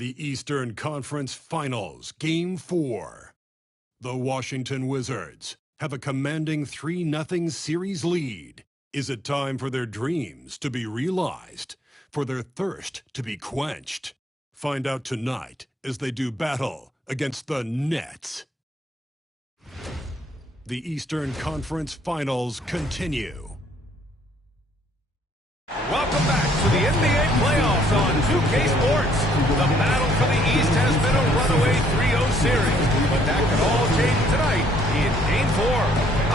The Eastern Conference Finals, Game 4. The Washington Wizards have a commanding 3-0 series lead. Is it time for their dreams to be realized, for their thirst to be quenched? Find out tonight as they do battle against the Nets. The Eastern Conference Finals continue. Welcome back to the NBA playoffs on 2K Sports. The battle for the East has been a runaway 3-0 series, but that could all change tonight in Game 4.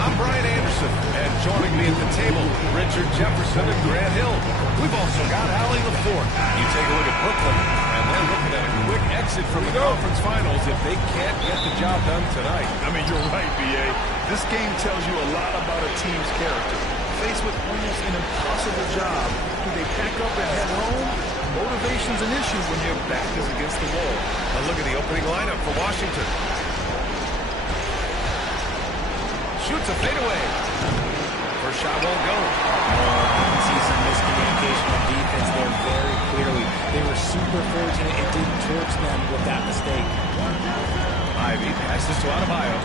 I'm Brian Anderson, and joining me at the table, Richard Jefferson and Grant Hill. We've also got Allie LaForte. You take a look at Brooklyn, and they're looking at a quick exit from the conference finals if they can't get the job done tonight. I mean, you're right, B.A. This game tells you a lot about a team's character. Faced with almost an impossible job, do they pack up and head home? Motivation's an issue when your back is against the wall. A look at the opening lineup for Washington. Shoots a fadeaway. First shot won't go. You can see some miscommunication on defense there very clearly. They were super fortunate it didn't torch them with that mistake. Ivy passes to Adebayo.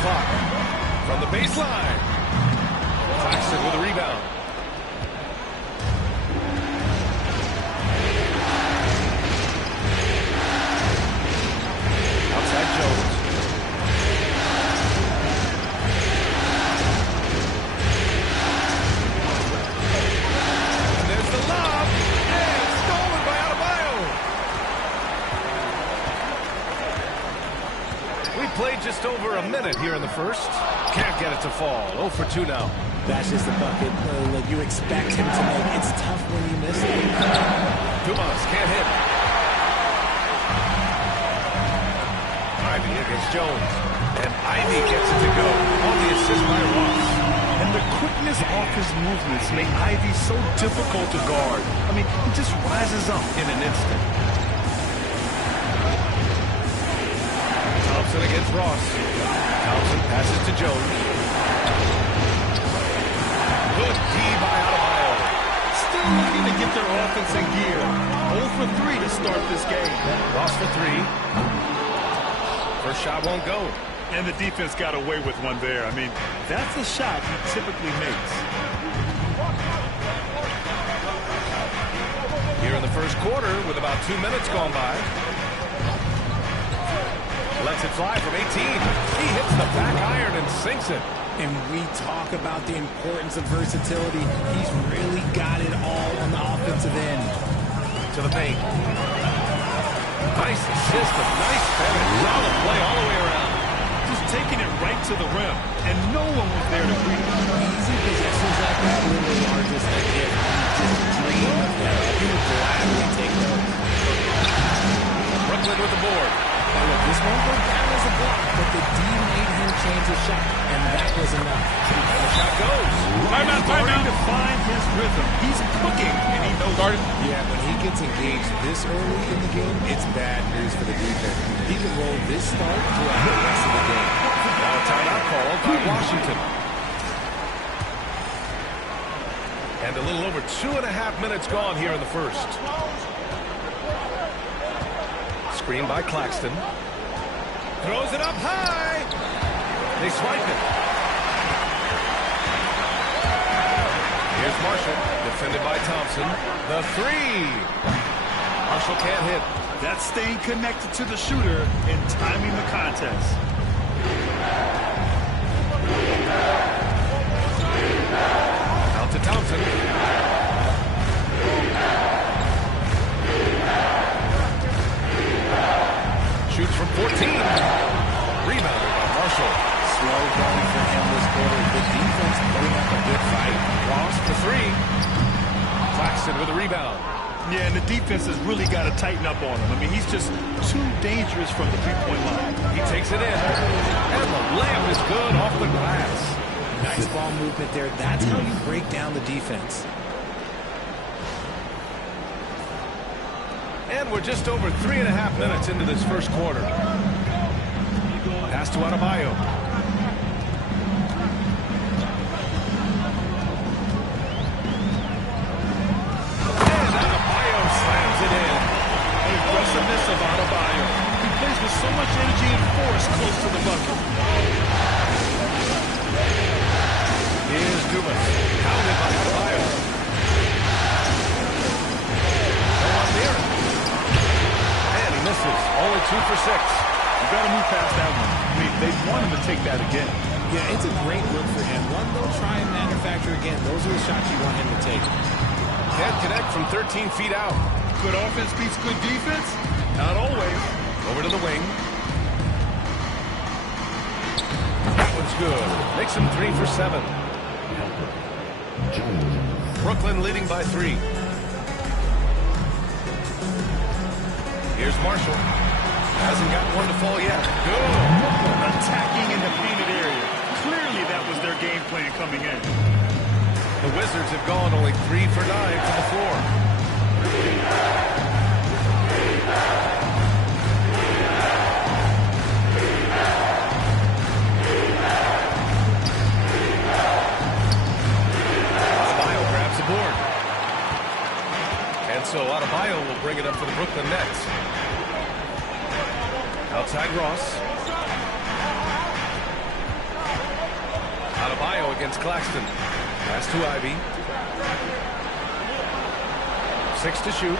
Clock from the baseline. Claxton with a rebound. Outside Jones. And there's the lob. And stolen by Adebayo. We played just over a minute here in the first. Can't get it to fall. 0 for 2 now. That's just a bucket that you expect him to make. It's tough when you miss it. Dumas can't hit. Ivy against Jones. And Ivy gets it to go on the assist by Ross. And the quickness off his movements make Ivy so difficult to guard. I mean, he just rises up in an instant. Thompson against Ross. Thompson passes to Jones. Good D by Adebayo. Still looking to get their offense in gear. 0 for 3 to start this game. Ross for 3. First shot won't go. And the defense got away with one there. I mean, that's a shot he typically makes. Here in the first quarter with about 2 minutes gone by. Lets it fly from 18. He hits the back iron and sinks it. And we talk about the importance of versatility. He's really got it all on the offensive end. To the paint. Nice assist, a nice finish. Solid play all the way around. Just taking it right to the rim, and no one was there to greet him. Easy possessions like that really are just a gift. You just dream of them. You would gladly take those. Brooklyn with the board. Now look, this won't go down as a block, but the D made him change his shot, and that was enough. And the shot goes. He's starting to find his rhythm. He's cooking, and he knows it. Yeah, when he gets engaged this early in the game, it's bad news for the defense. He can roll this start throughout the rest of the game. Now a timeout called by Washington. And a little over 2.5 minutes gone here in the first. Screen by Claxton. Throws it up high. They swipe it. Here's Marshall, defended by Thompson. The 3. Marshall can't hit. That's staying connected to the shooter and timing the contest. Out to Thompson. Shoots from 14. Rebounded by Marshall. Slow going for him this quarter. The defense putting up a good fight. Ross for 3. Claxton with a rebound. Yeah, and the defense has really got to tighten up on him. I mean, he's just too dangerous from the three-point line. He takes it in. And the layup is good off the glass. Nice ball movement there. That's how you break down the defense. And we're just over 3.5 minutes into this first quarter. Pass to Adebayo. much energy and force close to the bucket. Here's Dumas. Counted by Adebayo. No one near him. And he misses. Only 2 for 6. You got to move past that one. I mean, they want him to take that again. Yeah, it's a great look for him. One they'll try and manufacture again. Those are the shots you want him to take. Can't connect from 13 feet out. Good offense beats good defense? Not always. Over to the wing. That one's good. Makes him 3 for 7. Brooklyn leading by 3. Here's Marshall. Hasn't got one to fall yet. Good. Attacking in the painted area. Clearly that was their game plan coming in. The Wizards have gone only 3 for 9 from the floor. Adebayo grabs the board. And so Adebayo will bring it up for the Brooklyn Nets. Outside Ross. Adebayo against Claxton. Pass to Ivy. 6 to shoot.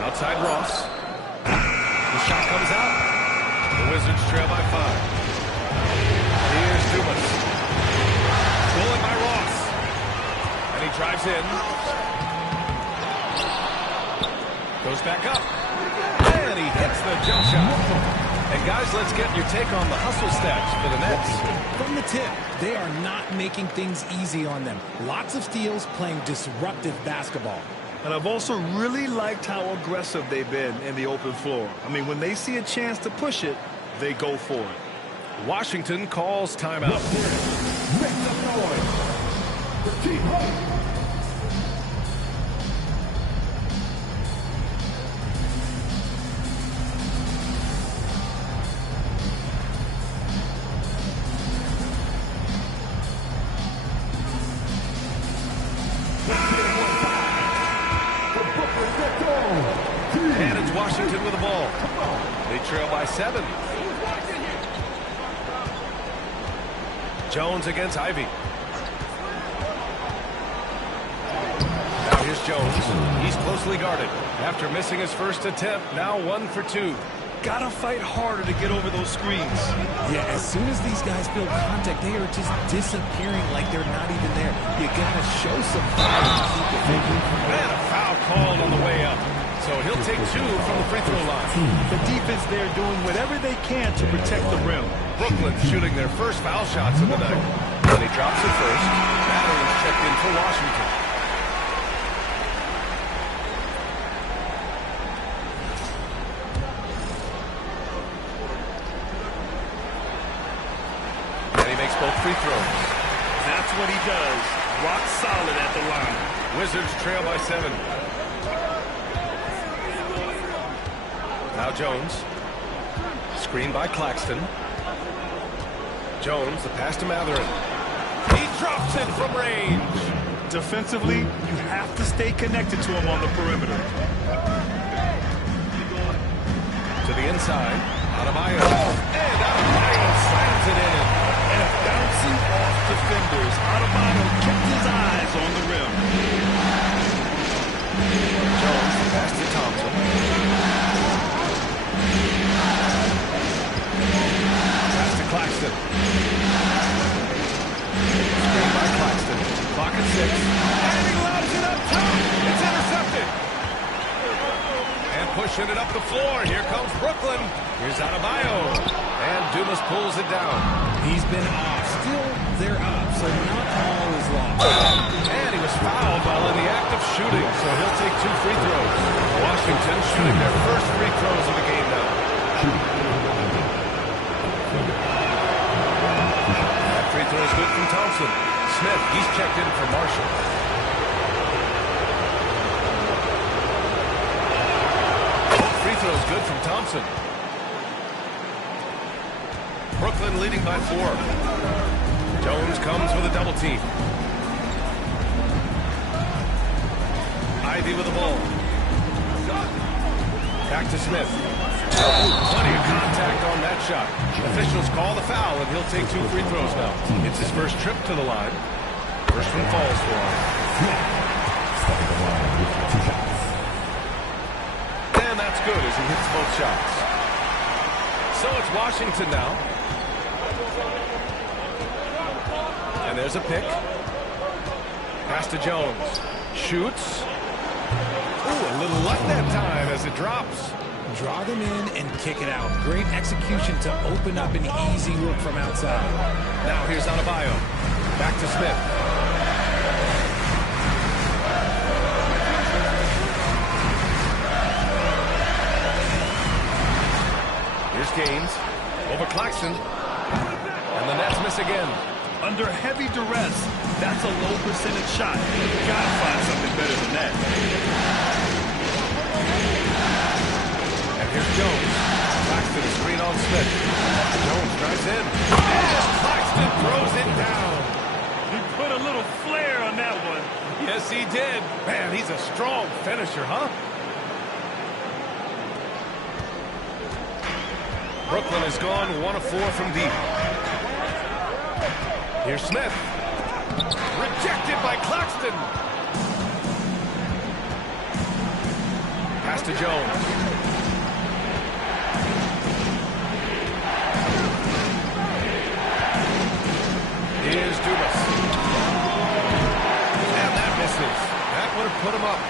Outside Ross. The shot comes out. The Wizards trail by 5. Here's Dumas. Stolen by Ross. And he drives in. Goes back up. And he hits the jump shot. And guys, let's get your take on the hustle stats for the Nets. From the tip, they are not making things easy on them. Lots of steals, playing disruptive basketball. And I've also really liked how aggressive they've been in the open floor. I mean, when they see a chance to push it, they go for it. Washington calls timeout. Make some noise. The team. And it's Washington with the ball. They trail by 7. Jones against Ivy. Now here's Jones. He's closely guarded. After missing his first attempt, now 1 for 2. Gotta fight harder to get over those screens. Yeah, as soon as these guys feel contact, they are just disappearing like they're not even there. You gotta show some fire to keep it moving. And a foul called on the way up. So he'll take 2 from the free throw line. The defense there doing whatever they can to protect the rim. Brooklyn shooting their first foul shots of the night. And he drops it first. Matthews checked in for Washington. And he makes both free throws. That's what he does. Rock solid at the line. Wizards trail by 7. Now Jones. Screen by Claxton. Jones, the pass to Matherin. He drops it from range. Defensively, you have to stay connected to him on the perimeter. To the inside. Adebayo. And Adebayo slams it in. And bouncing off defenders, Adebayo kept his eyes on the rim. Jones, the pass to Thompson. Claxton. Screen by Claxton. Clock at 6. And he lobs it up top. It's intercepted. And pushing it up the floor. Here comes Brooklyn. Here's Adebayo. And Dumas pulls it down. He's been off. Still, they're up, so not all is lost. And he was fouled while in the act of shooting, so he'll take 2 free throws. Washington shooting their first free throws of the game now. Free throw is good from Thompson. Smith, he's checked in for Marshall. Free throw is good from Thompson. Brooklyn leading by 4. Jones comes with a double team. Ivy with the ball. Back to Smith. Plenty of contact on that shot. Officials call the foul, and he'll take 2 free throws now. It's his first trip to the line. First one falls for him. And that's good as he hits both shots. So it's Washington now. And there's a pick. Pass to Jones. Shoots. Ooh, a little luck that time as it drops. Draw them in and kick it out. Great execution to open up an easy look from outside. Now here's Adebayo. Back to Smith. Here's Gaines. Over Claxton. And the Nets miss again. Under heavy duress, that's a low percentage shot. You gotta find something better than that. And here's Jones. Claxton screen on Smith. Jones drives in. And Claxton throws it down. He put a little flair on that one. Yes, he did. Man, he's a strong finisher, huh? Brooklyn has gone 1 of 4 from deep. Here's Smith. Rejected by Claxton. Pass to Jones. Here's Dumas. And that misses. That would have put him up.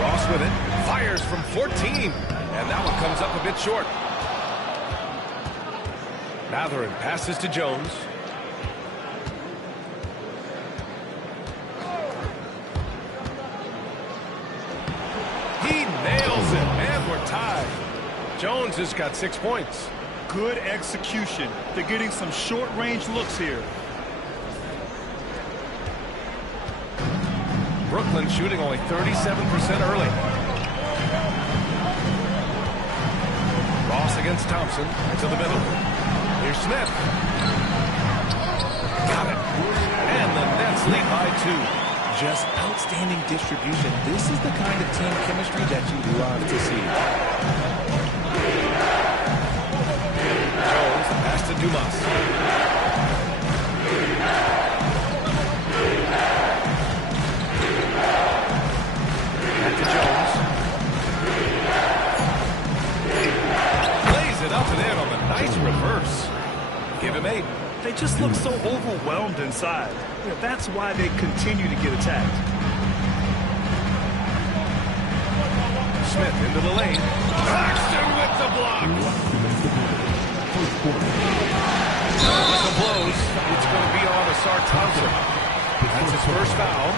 Ross with it. Fires from 14. And that one comes up a bit short. Mathurin passes to Jones. He nails it, and we're tied. Jones has got 6 points. Good execution. They're getting some short-range looks here. Brooklyn shooting only 37% early. Ross against Thompson to the middle. Here's Smith. Got it. And the Nets lead by 2. Just outstanding distribution. This is the kind of team chemistry that you love to see. Jones, pass to Dumas. Back to Jones. Lays it up and in on the nice reverse. Give him 8. They just look so overwhelmed inside. You know, that's why they continue to get attacked. Smith into the lane. Claxton with the block. Whistle blows. It's going to be on Asar Thompson. That's his first foul.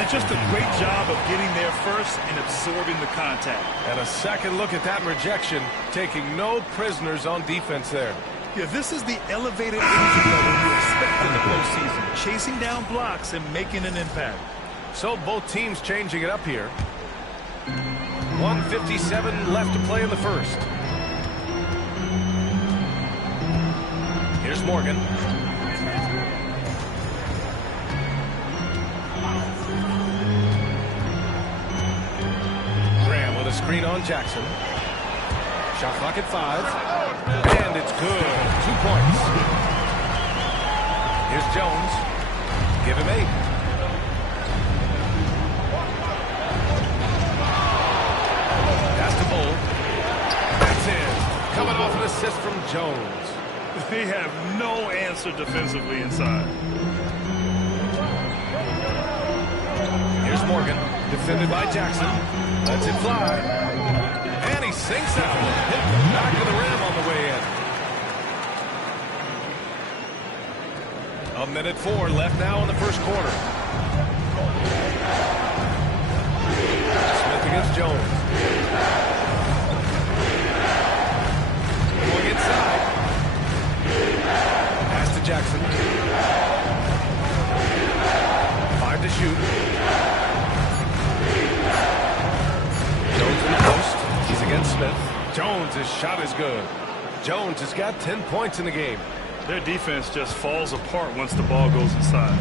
And just a great job of getting there first and absorbing the contact. And a second look at that rejection, taking no prisoners on defense there. Yeah, this is the elevated energy level you expect in the postseason. Chasing down blocks and making an impact. So both teams changing it up here. 1:57 left to play in the first. Here's Morgan. Graham with a screen on Jackson. Shot clock at 5. And it's good. 2 points. Here's Jones. Give him 8. Pass to Bull. That's it. Coming off an assist from Jones. They have no answer defensively inside. Here's Morgan. Defended by Jackson. Lets it fly. And he sinks out. Hit the back of the rim on the way in. 1:04 left now in the first quarter. Smith against Jones. Going inside. Pass to Jackson. 5 to shoot. Jones in the post. He's against Smith. Jones' shot is good. Jones has got 10 points in the game. Their defense just falls apart once the ball goes inside.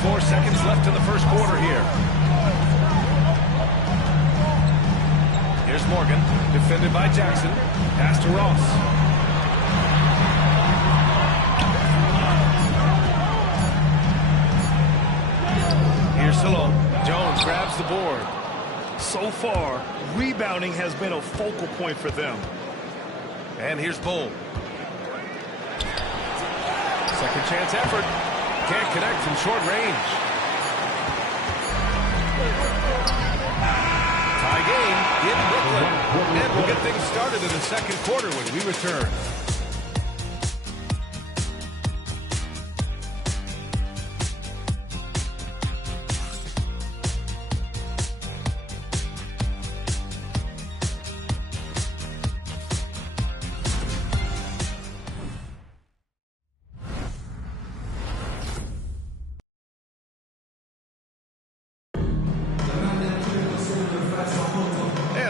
24 seconds left in the first quarter here. Here's Morgan, defended by Jackson. Pass to Ross. Here's Salone. Jones grabs the board. So far, rebounding has been a focal point for them. And here's Bull. Second chance effort. Can't connect from short range. Tie game in Brooklyn. And we'll get things started in the second quarter when we return.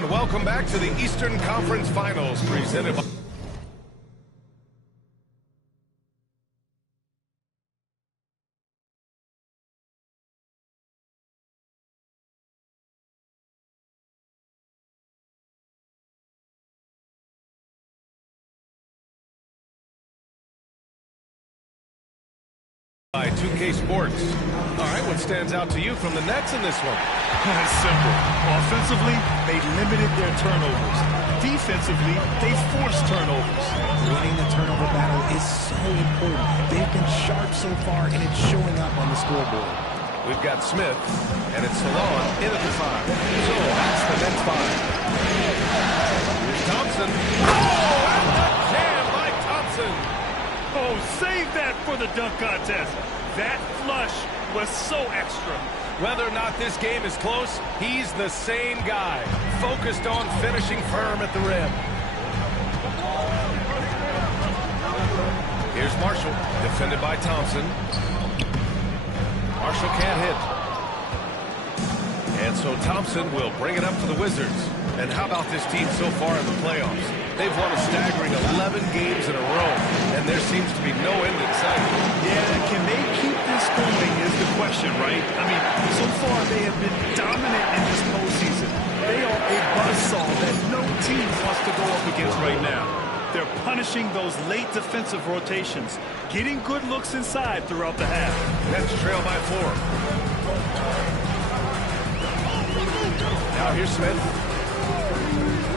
Welcome back to the Eastern Conference Finals presented by... by 2K Sports. All right, what stands out to you from the Nets in this one? It's simple. Offensively, they limited their turnovers. Defensively, they forced turnovers. Winning the turnover battle is so important. They've been sharp so far, and it's showing up on the scoreboard. We've got Smith, and it's Salon in at the 5. So that's the Nets 5. Here's Thompson. Oh, and the jam by Thompson. Oh, save that for the dunk contest. That flush was so extra. Whether or not this game is close, he's the same guy, focused on finishing firm at the rim. Here's Marshall, defended by Thompson. Marshall can't hit. And so Thompson will bring it up for the Wizards. And how about this team so far in the playoffs? They've won a staggering 11 games in a row, and there seems to be no end in sight. Yeah, can they keep this going is the question, right? I mean, so far they have been dominant in this postseason. They are a buzzsaw that no team wants to go up against right now. They're punishing those late defensive rotations, getting good looks inside throughout the half. Nets trail by 4. Now here's Smith.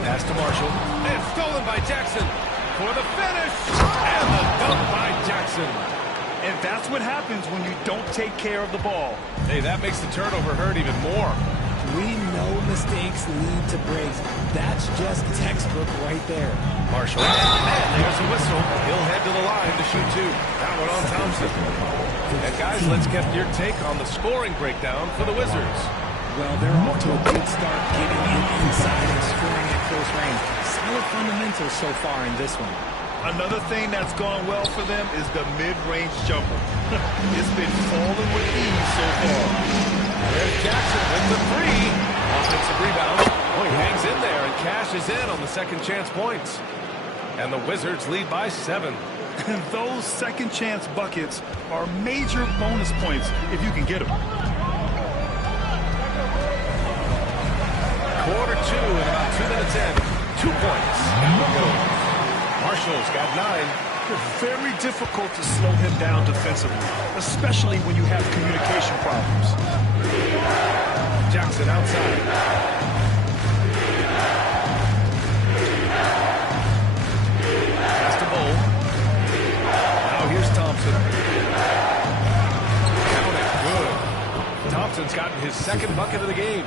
Pass to Marshall. And stolen by Jackson for the finish. And the dunk by Jackson. And that's what happens when you don't take care of the ball. Hey, that makes the turnover hurt even more. We know mistakes lead to breaks. That's just textbook right there. Marshall. And there's a whistle. He'll head to the line to shoot 2. That one on Thompson. And guys, let's get your take on the scoring breakdown for the Wizards. Well, they're off to a good start getting it inside and scoring at close range. Solid fundamentals so far in this one. Another thing that's gone well for them is the mid-range jumper. It's been falling with ease so far. There's Jackson with the 3. Offensive rebound. Oh, he hangs in there and cashes in on the second chance points. And the Wizards lead by 7. And those second chance buckets are major bonus points if you can get them. Quarter 2 and about 2 minutes in. 2 points. Down we go. Marshall's got 9. It's very difficult to slow him down defensively, especially when you have communication problems. Jackson outside. Pass to Bull. Now here's Thompson. Count it. Good. Thompson's gotten his second bucket of the game.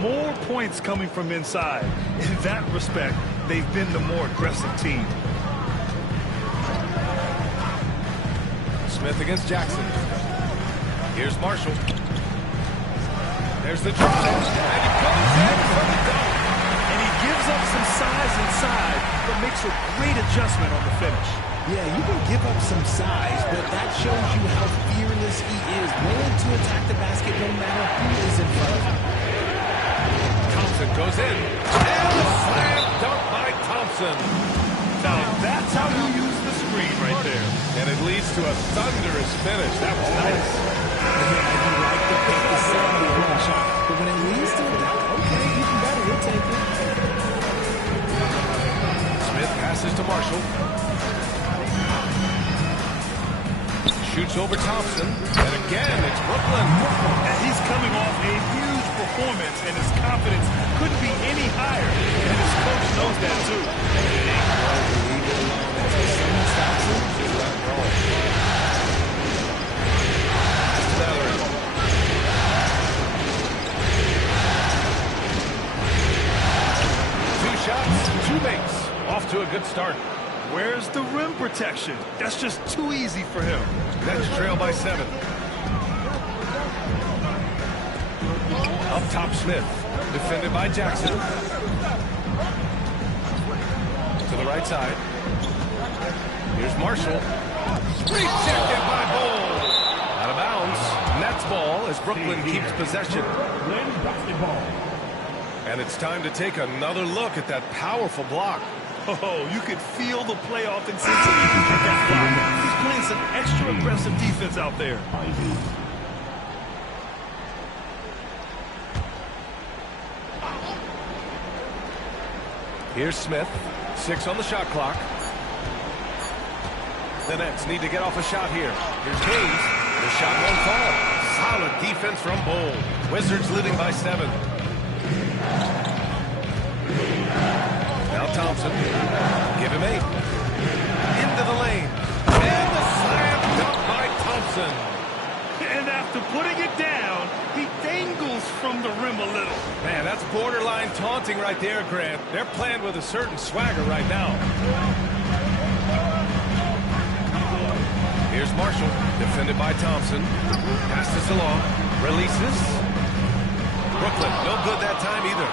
More points coming from inside. In that respect, they've been the more aggressive team. Smith against Jackson. Here's Marshall. There's the drive. And he goes in for the dunk. And he gives up some size inside, but makes a great adjustment on the finish. Yeah, you can give up some size, but that shows you how fearless he is, willing to attack the basket no matter who is in front of him. Thompson goes in. And a slam dunk by Thompson. Now, that's how you use the screen right there. And it leads to a thunderous finish. That was nice. You like to pick the sound of the shot, but when it leads to a dunk, okay, even better, you'll take it. Smith passes to Marshall. Shoots over Thompson. And again, it's Brooklyn. And he's coming off a huge performance, and his confidence couldn't be any higher. And his coach knows that, too. Leave it alone. If someone stops him, just let him roll. Two shots, two makes. Off to a good start. Where's the rim protection? That's just too easy for him. Nets trail by 7. Up top, Smith. Defended by Jackson. To the right side. Here's Marshall. Rejected by Bull. Out of bounds. Nets ball as Brooklyn keeps possession. And it's time to take another look at that powerful block. Oh, you could feel the playoff intensity in that block. He's playing some extra aggressive defense out there. Here's Smith. 6 on the shot clock. The Nets need to get off a shot here. Here's Hayes. The shot won't fall. Solid defense from Bull. Wizards leading by 7. Now Thompson. Give him 8. Into the lane. And the slam dunk by Thompson. And after putting it down, he dangles from the rim a little. Man, that's borderline taunting right there, Grant. They're playing with a certain swagger right now. Here's Marshall, defended by Thompson. Passes along, releases. Brooklyn, no good that time either.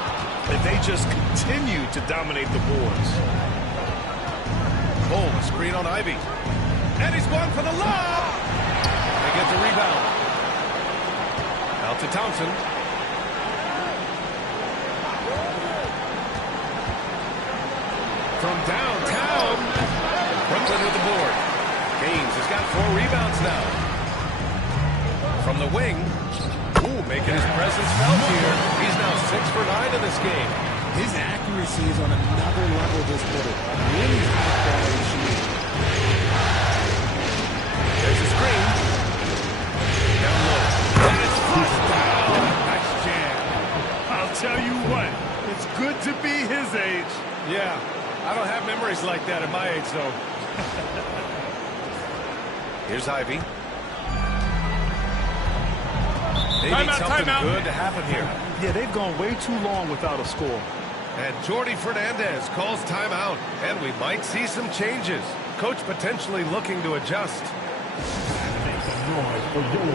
And they just continue to dominate the boards. Bull, screen on Ivy. And he's going for the lob. They get the rebound. Out to Thompson. From downtown, Brooklyn with the board. Haynes has got 4 rebounds now. From the wing, making his presence felt here. He's now 6 for 9 in this game. His accuracy is on another level this quarter. Really high quality shooting. There's a screen. Down low. And it's flushed down. Nice jam. I'll tell you what, it's good to be his age. Yeah, I don't have memories like that at my age, though. Here's Ivy. They need something good to happen here. Yeah, they've gone way too long without a score. And Jordi Fernandez calls timeout. And we might see some changes. Coach potentially looking to adjust. Make some noise for your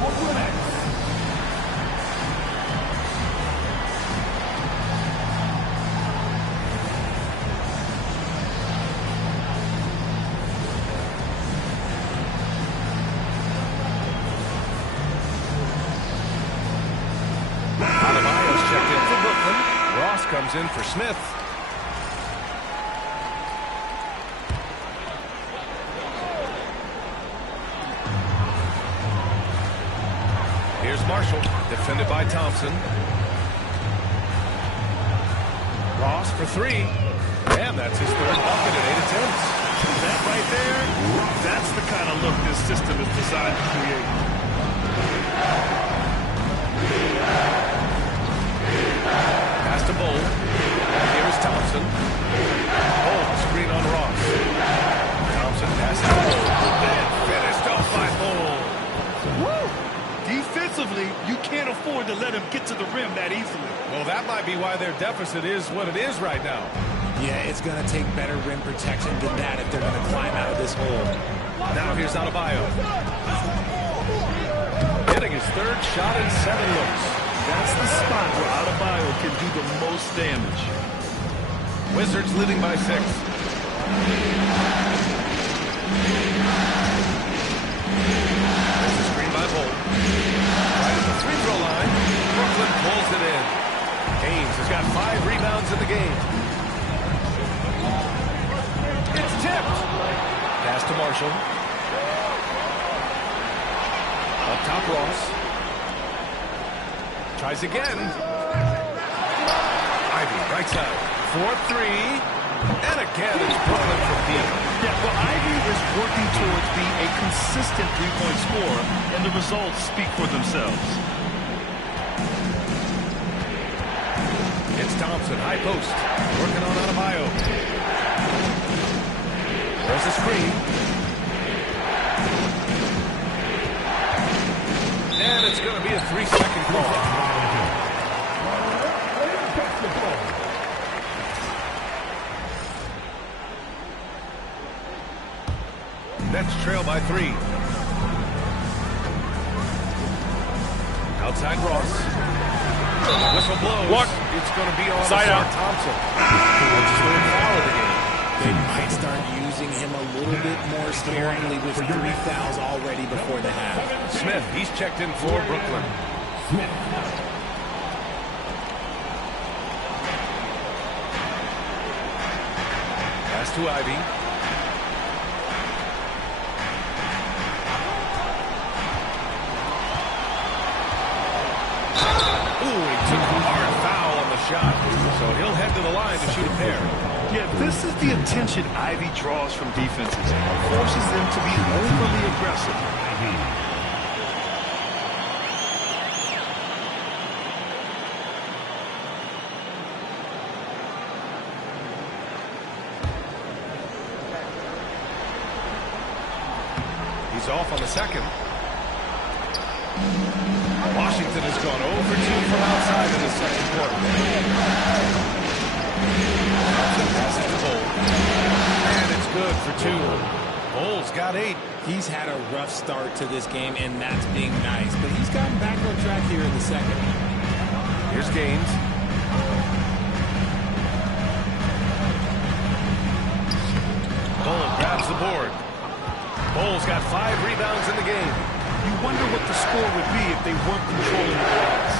Brooklyn Nets. Comes in for Smith. Here's Marshall, defended by Thompson. Ross for 3. And that's his 3rd bucket at 8 attempts. That right there, that's the kind of look this system is designed to create. Pass to Bull. And here's Thompson. Bull, screen on Ross. Thompson passes to Bull. And finished off by Bull. Woo! Defensively, you can't afford to let him get to the rim that easily. Well, that might be why their deficit is what it is right now. Yeah, it's going to take better rim protection than that if they're going to climb out of this hole. Now here's Adebayo. Getting his 3rd shot in 7 looks. That's the spot where Adebayo can do the most damage. Wizards leading by 6. There's a screen by Bull. Right at the free throw line. Brooklyn pulls it in. Haynes has got 5 rebounds in the game. It's tipped. Pass to Marshall. Mitchell. Up top, Ross. Tries again. Ivy, right side. 4-3. And again, it's Brooklyn from deep. Yeah, well, Ivy is working towards being a consistent three-point scorer, and the results speak for themselves. It's Thompson, high post. Working on Adebayo. There's a screen. And it's going to be a 3-second call. Nets trail by 3. Outside Ross. Whistle blows. What? It's going to be on Side out. Thompson. That's his third foul of the game. They might start using him a little bit more sparingly with 3 fouls already before the half. Smith, he's checked in for Brooklyn. Pass to Ivy. Ooh, he took a hard foul on the shot. So he'll head to the line to shoot a pair. Yeah, this is the attention Ivy draws from defenses. Forces them to be overly aggressive. He's off on the second. Washington has gone over 2 from outside in the second quarter. Passes to Bol. And it's good for 2. Bol's got 8. He's had a rough start to this game, and that's being nice. But he's gotten back on track here in the second. Here's Gaines. Bol grabs the board. Bol's got 5 rebounds in the game. You wonder what the score would be if they weren't controlling the glass.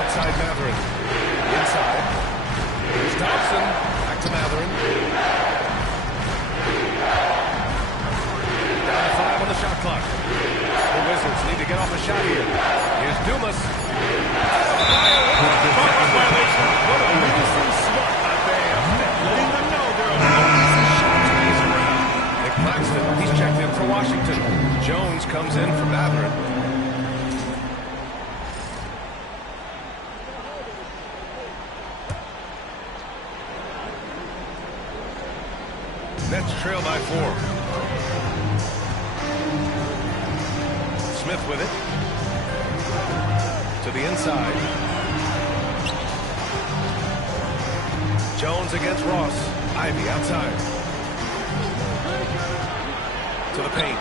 Outside Matherin. Inside. Here's Thompson. Back to Matherin. Down to 5 on the shot clock. The Wizards need to get off a shot here. Here's Dumas. What a menacing swat by Bam. Letting them know there are no easy shots to these around. Nick Claxton, he's checked in for Washington. Jones comes in for Matherin. Nets trail by 4. Smith with it. To the inside. Jones against Ross. Ivy outside. To the paint.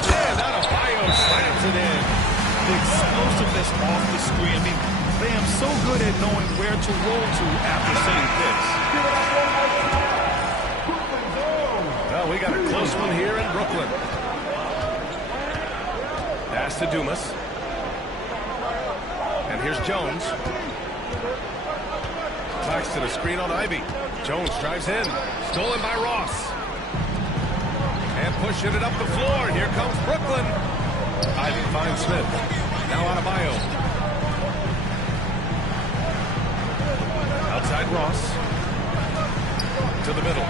And Adebayo slams it in. The explosiveness off the screen. I mean, Bam's so good at knowing where to roll to after setting picks. Well, we got a close one here in Brooklyn. Pass to Dumas. And here's Jones. Claxton, a screen on Ivy. Jones drives in. Stolen by Ross. And pushing it up the floor. Here comes Brooklyn. Ivy finds Smith. Now Adebayo. Outside Ross. To the middle.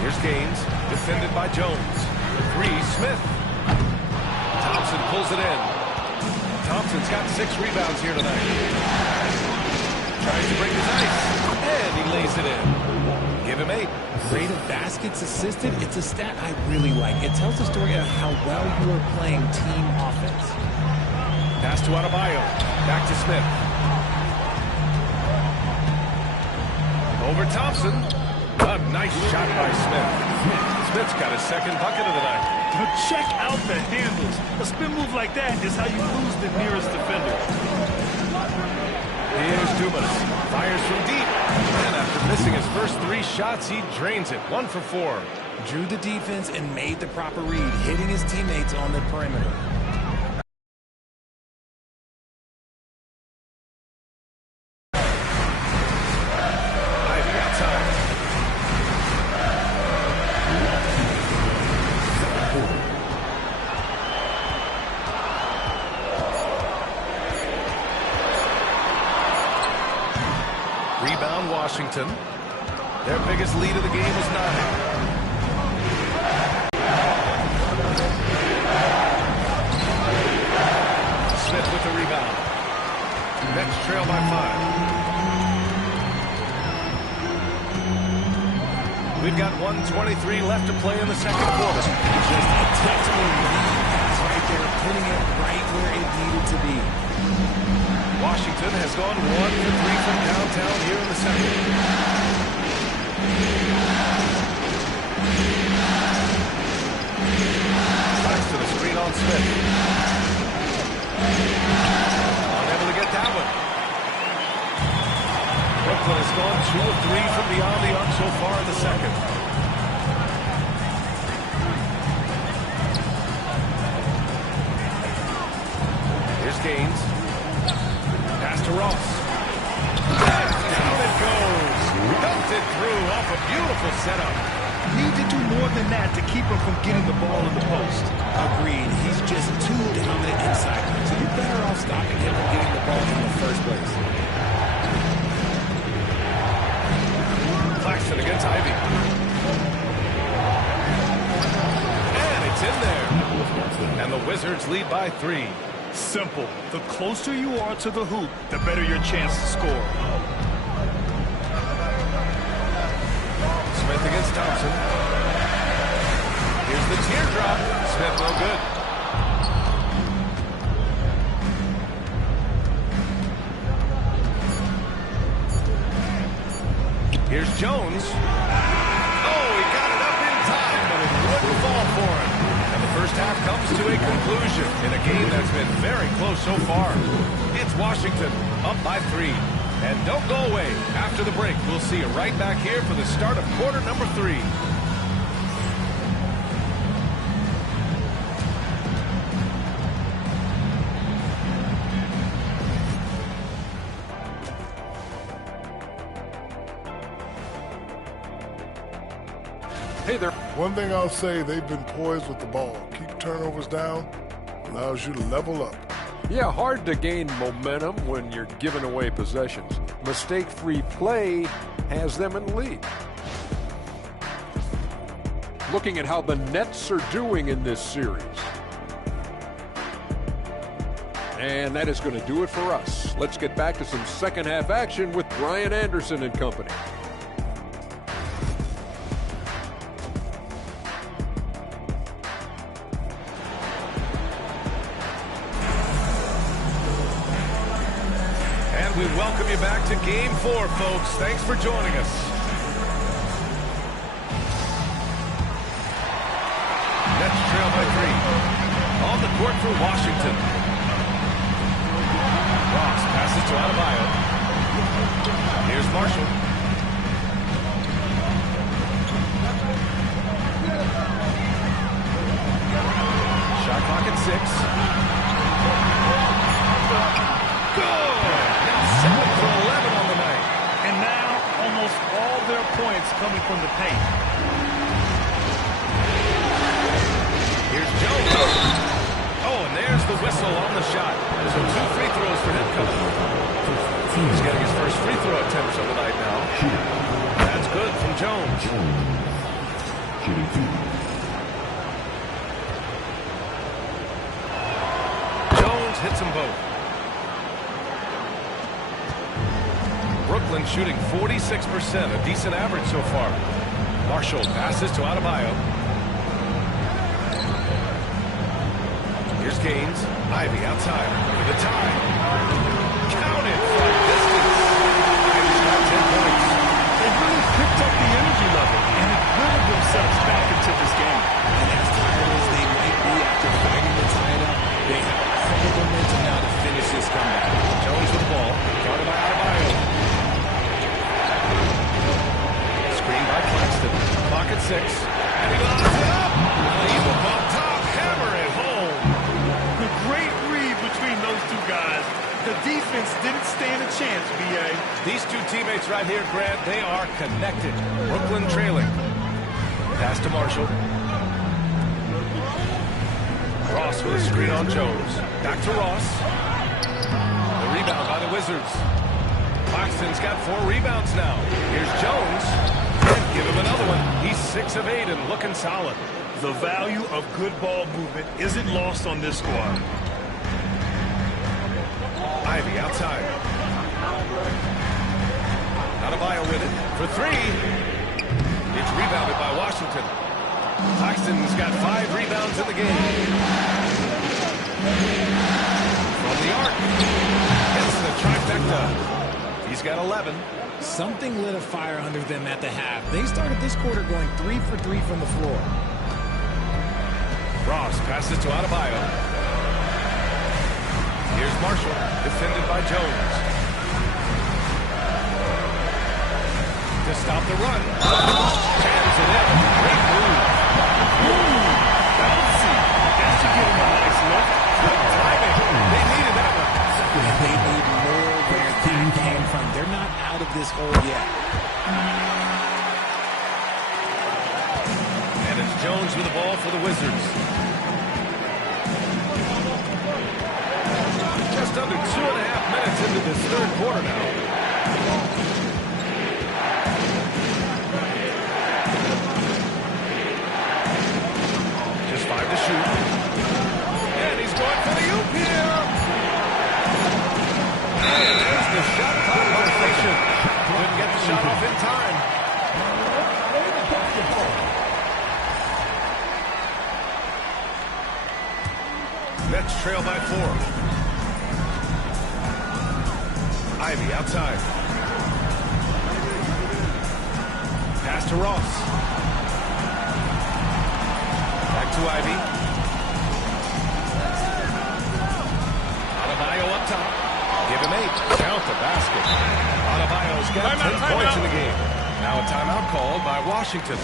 Here's Gaines. Defended by Jones. 3, Smith. Thompson pulls it in. Thompson's got 6 rebounds here tonight. Tries to break his ice. And he lays it in. Give him 8. Rate of baskets assisted, it's a stat I really like. It tells the story of how well you are playing team offense. Pass to Adebayo. Back to Smith. Over Thompson. A nice shot by Smith. Smith's got his second bucket of the night. But check out the handles. A spin move like that is how you lose the nearest defender. Here's Dumas. Fires from deep. And after missing his first 3 shots, he drains it. 1 for 4. Drew the defense and made the proper read, hitting his teammates on the perimeter. Ivy outside. Washington. Their biggest lead of the game was 9. Smith with the rebound. Nets trail by 5. We've got 1:23 left to play in the second quarter. Just a textbook lead pass right there, putting it right where it needed to be. Washington has gone 1 for 3 from downtown here in the second. Pass to the screen on Smith. Unable to get that one. Brooklyn has gone 2 of 3 from beyond the arc so far in the second. Here's Gaines. Pass to Ross. Down it goes. Dumped it through off a beautiful setup. Need to do more than that to keep him from getting the ball in the post. Agreed. He's just too dominant inside. So you're better off stopping him from getting the ball in the first place. Claxton against Ivy. And it's in there. And the Wizards lead by 3. Simple. The closer you are to the hoop, the better your chance to score. Smith against Thompson. Here's the teardrop. Smith no good. Here's Jones. Oh, he got it up in time, but it wouldn't fall for him. And the first half comes to a conclusion in a game that's been very close so far. It's Washington up by 3. And don't go away. After the break, we'll see you right back here for the start of quarter number 3. Hey there. One thing I'll say, they've been poised with the ball. Keep turnovers down, allows you to level up. Yeah, hard to gain momentum when you're giving away possessions. Mistake-free play has them in the lead. Looking at how the Nets are doing in this series. And that is going to do it for us. Let's get back to some second half action with Brian Anderson and company. We welcome you back to Game 4, folks. Thanks for joining us. Nets trail by 3. On the court for Washington. Ross passes to Adebayo. Here's Marshall. Shot clock at 6. Good! 7 for 11 on the night. And now, almost all their points coming from the paint. Here's Jones. Oh, and there's the whistle on the shot. So 2 free throws for him coming. He's getting his first free throw attempts of the night now. That's good from Jones. Jones hits them both. Brooklyn shooting 46%, a decent average so far. Marshall passes to Adebayo. Here's Gaines. Ivy outside for the tie. Count it from distance. Ivy's got 10 points. They really picked up the energy level and have willed themselves back into this game. And as tired as they might be after fighting the tie-up, they have all the momentum now to finish this comeback. Jones with the ball. Guarded by Adebayo. Screen by Claxton. Clock at 6. And he lines it up. Leave up on top. Hammer it home. The great read between those two guys. The defense didn't stand a chance, B.A. These two teammates right here, Grant, they are connected. Brooklyn trailing. Pass to Marshall. Ross with a screen on Jones. Back to Ross. The rebound by the Wizards. Claxton's got 4 rebounds now. Here's Jones. And give him another one. He's 6 of 8 and looking solid. The value of good ball movement isn't lost on this squad. Ivy outside. Adebayo with it for 3. It's rebounded by Washington. Claxton's got 5 rebounds in the game. From the arc. Hits the trifecta. He's got 11. Something lit a fire under them at the half. They started this quarter going 3 for 3 from the floor. Ross passes to Adebayo. Here's Marshall, defended by Jones. To stop the run. Jams it in. Great move. Bouncy. That should give him a nice look. Good timing. They needed that one. They need more where that came from. They're not out of this hole yet. And it's Jones with the ball for the Wizards. Just under 2.5 minutes into this third quarter now. Just 5 to shoot. And he's going for the oop here. And there's the shot clock violation. Couldn't get the shot off in time. Nets trail by 4. Ivy outside. Pass to Ross. Back to Ivy. Adebayo up top. Give him 8. Count the basket. Adebayo's got 10 points in the game. Now a timeout called by Washington.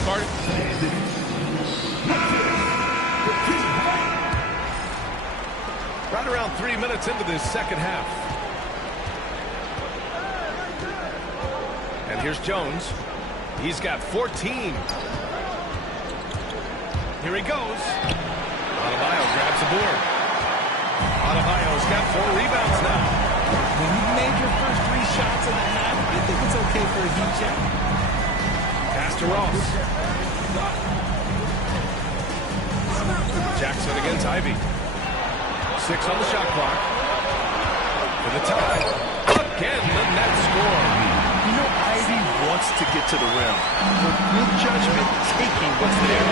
Right around 3 minutes into this second half. And here's Jones. He's got 14. Here he goes. Adebayo grabs the board. Adebayo's got 4 rebounds now. When you made your first 3 shots in the half, I think it's okay for a heat check. Pass to Ross. Jackson against Ivy. 6 on the shot clock. For the tie. Again, the net score. You know, Ivy wants to get to the rim. But good judgment, taking what's there.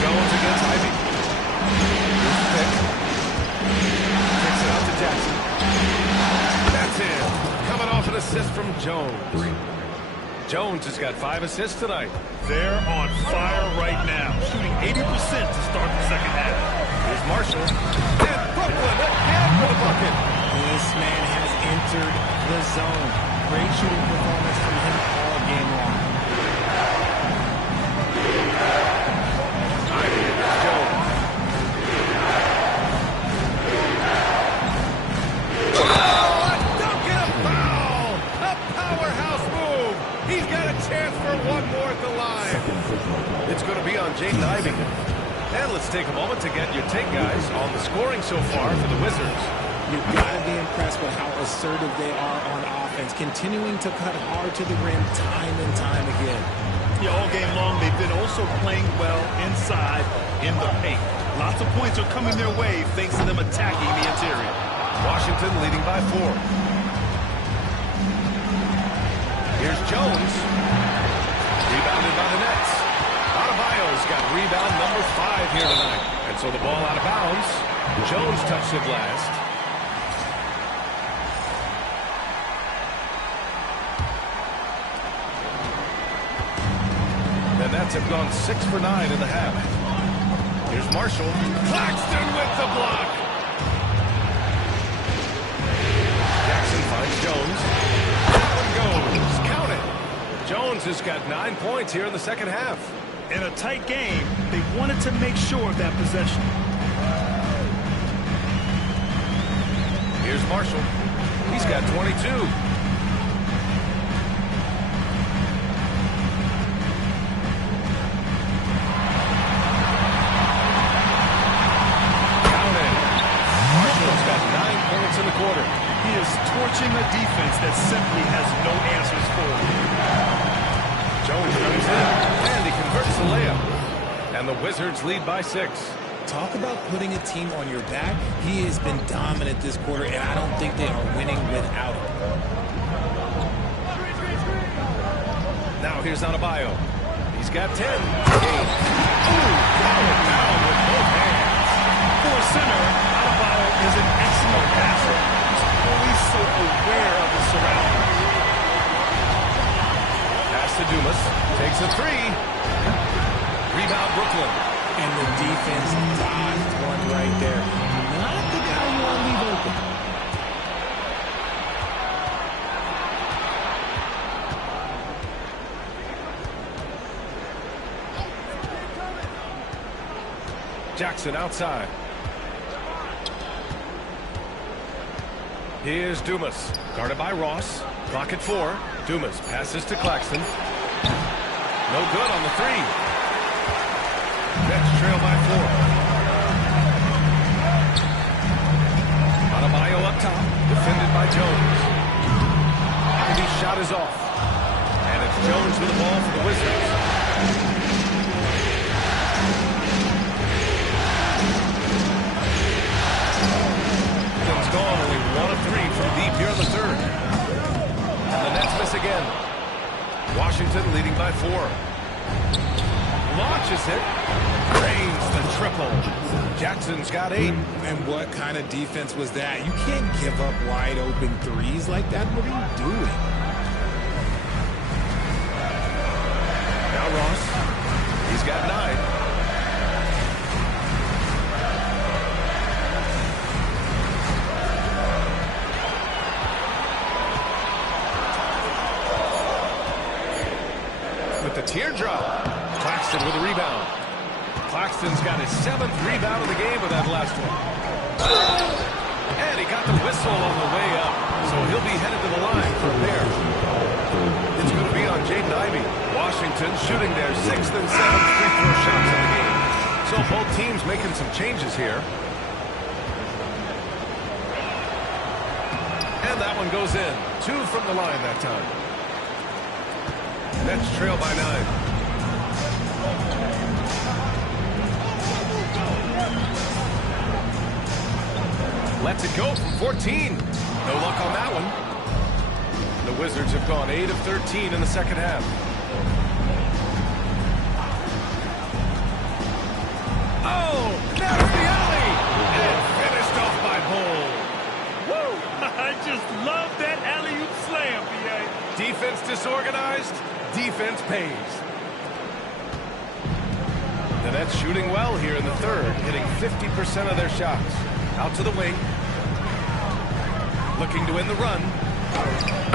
Jones against Ivy. Here's the pick. Takes it out to Jackson. That's it. Coming off an assist from Jones. Jones has got 5 assists tonight. They're on fire right now, shooting 80% to start the second half. Here's Marshall. And Brooklyn again for the bucket. This man has entered the zone. Great shooting performance from him all game long. Ivy against Jones. Oh, a dunk and a foul! A powerhouse move! He's got a chance for one more at the line. It's going to be on Jaden Ivey. And let's take a moment to get your take, guys, on the scoring so far for the Wizards. You've got to be impressed with how assertive they are on offense, continuing to cut hard to the rim time and time again. Yeah, all game long, they've been also playing well inside in the paint. Lots of points are coming their way thanks to them attacking the interior. Washington leading by 4. Here's Jones. Rebounded by the Nets. Adebayo's got rebound number 5 here tonight. And so the ball out of bounds. Jones touched it last. The Nets have gone 6 for 9 in the half. Here's Marshall. Claxton with the block. Jackson finds Jones. Down goes. Count it. Jones has got 9 points here in the second half. In a tight game, they wanted to make sure of that possession. Here's Marshall. He's got 22. And the Wizards lead by 6. Talk about putting a team on your back. He has been dominant this quarter, and I don't think they are winning without him. Now here's Adebayo. He's got 10. Powered down with both hands. For a center, Adebayo is an excellent passer. He's always so aware of his surroundings. Pass to Dumas. Takes a 3. Rebound Brooklyn. And the defense dodged one right there. Not the guy you want to leave open. Jackson outside. Here's Dumas. Guarded by Ross. Clock at 4. Dumas passes to Claxton. No good on the 3. Nets trail by 4. Adebayo up top. Defended by Jones. Ivy's shot is off. And it's Jones with the ball for the Wizards. It's gone. Only 1 of 3 from deep here in the 3rd. And the Nets miss again. Washington leading by 4. Launches it. Drains the triple. Jackson's got 8. And what kind of defense was that? You can't give up wide open threes like that. What are you doing? Now Ross. He's got 9. With the teardrop. Claxton with a rebound. Claxton's got his 7th rebound of the game with that last one. And he got the whistle on the way up. So he'll be headed to the line for a pair. It's going to be on Jaden Ivey. Washington shooting their 6th and 7th free throw shots of the game. So both teams making some changes here. And that one goes in. 2 from the line that time. Nets trail by 9. Lets it go from 14. No luck on that one. The Wizards have gone 8 of 13 in the second half. Oh, there's the alley. And finished off by Bull. Woo! I just love that alley-oop slam, B.A. Defense disorganized. Defense pays. The Nets shooting well here in the 3rd, hitting 50% of their shots. Out to the wing. Looking to win the run.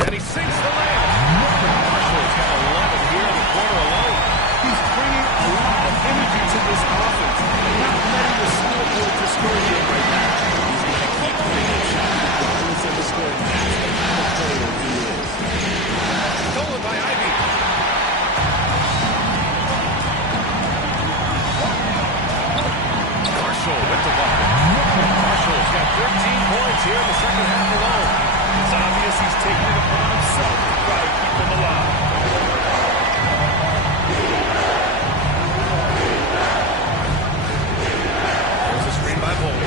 And he sinks the layup. Marshall's got 11 here in the quarter alone. He's bringing a lot of energy to this offense. Not letting the scoreboard discourage him right now. He's going to keep bringing shots regardless of the score. That's the kind of player he is. Stolen by Ivy. Marshall with the ball. Marshall's got 13 points here in the second half alone. It's obvious he's taking it upon himself to try to keep them alive. There's a screen by Bull.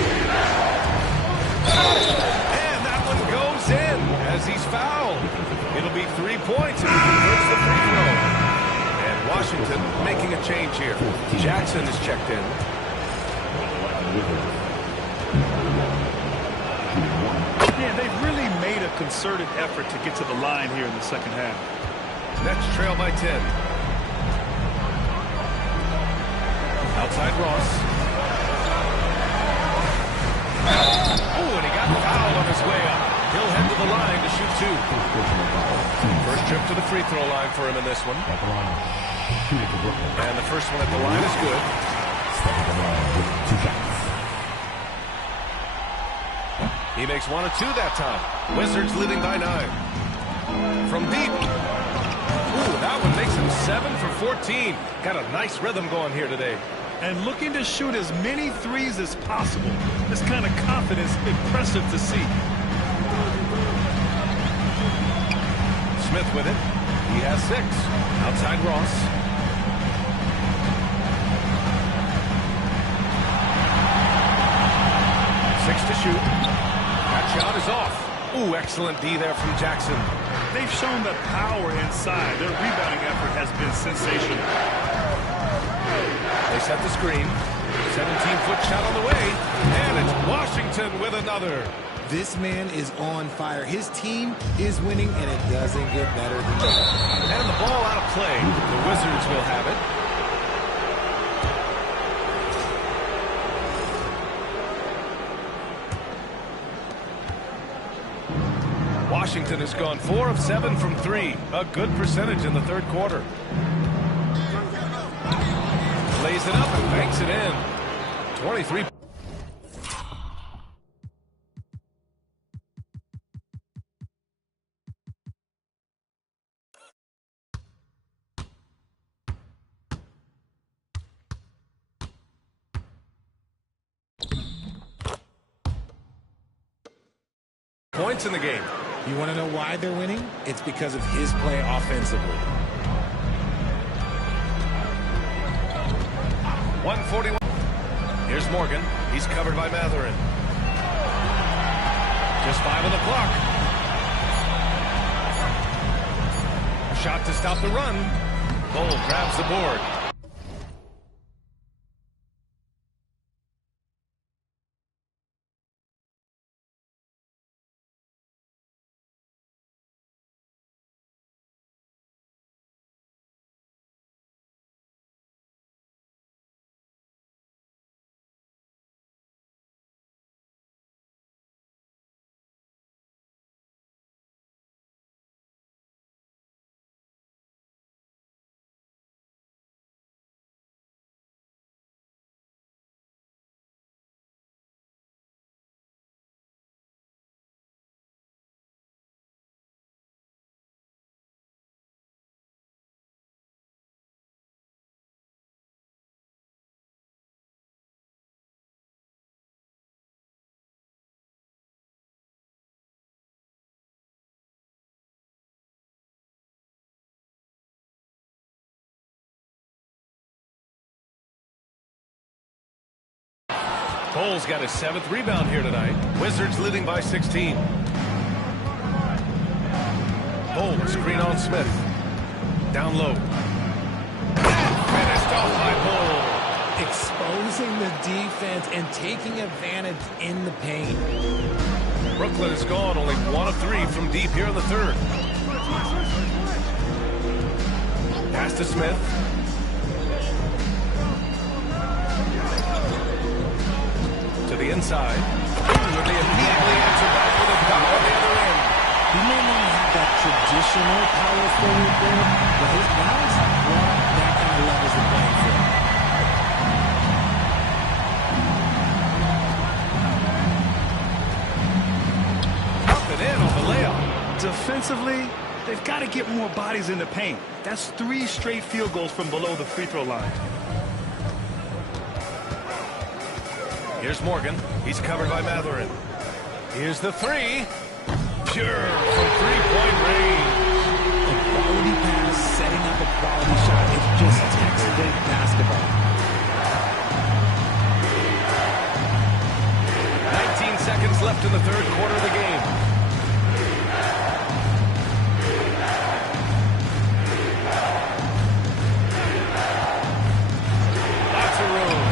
And that one goes in as he's fouled. It'll be 3 points if he converts the free throw. And Washington making a change here. Jackson is checked in. Yeah, they've really made a concerted effort to get to the line here in the second half. Nets trail by 10. Outside Ross. Oh, and he got fouled on his way up. He'll head to the line to shoot 2. First trip to the free throw line for him in this one. And the first one at the line is good. He makes 1 of 2 that time. Wizards leading by 9. From deep. Ooh, that one makes him 7 for 14. Got a nice rhythm going here today. And looking to shoot as many threes as possible. This kind of confidence, impressive to see. Smith with it. He has 6. Outside Ross. Ooh, excellent D there from Jackson. They've shown the power inside. Their rebounding effort has been sensational. They set the screen. 17-foot shot on the way. And it's Washington with another. This man is on fire. His team is winning, and it doesn't get better than that. And the ball out of play. The Wizards will have it. Washington has gone 4 of 7 from 3. A good percentage in the third quarter. Lays it up and banks it in. 23. Points in the game. You want to know why they're winning? It's because of his play offensively. 141. Here's Morgan. He's covered by Matherin. Just 5 on the clock. Shot to stop the run. Cole grabs the board. Cole's got his 7th rebound here tonight. Wizards leading by 16. Cole, screen on Smith. Down low. Finished off by Cole. Exposing the defense and taking advantage in the paint. Brooklyn is gone, only 1 of 3 from deep here in the third. Pass to Smith. To the inside. Would they immediately answer back with a dunk on the other end? He may not have that traditional power forward there, but his balance brought that kind of levels the playing field. Up and in on the layup. Defensively, they've got to get more bodies in the paint. That's 3 straight field goals from below the free throw line. Here's Morgan. He's covered by Matherin. Here's the 3. Pure from 3-point range. A quality pass, setting up a quality shot. It's just textbook basketball. 19 seconds left in the third quarter of the game. Lots of room.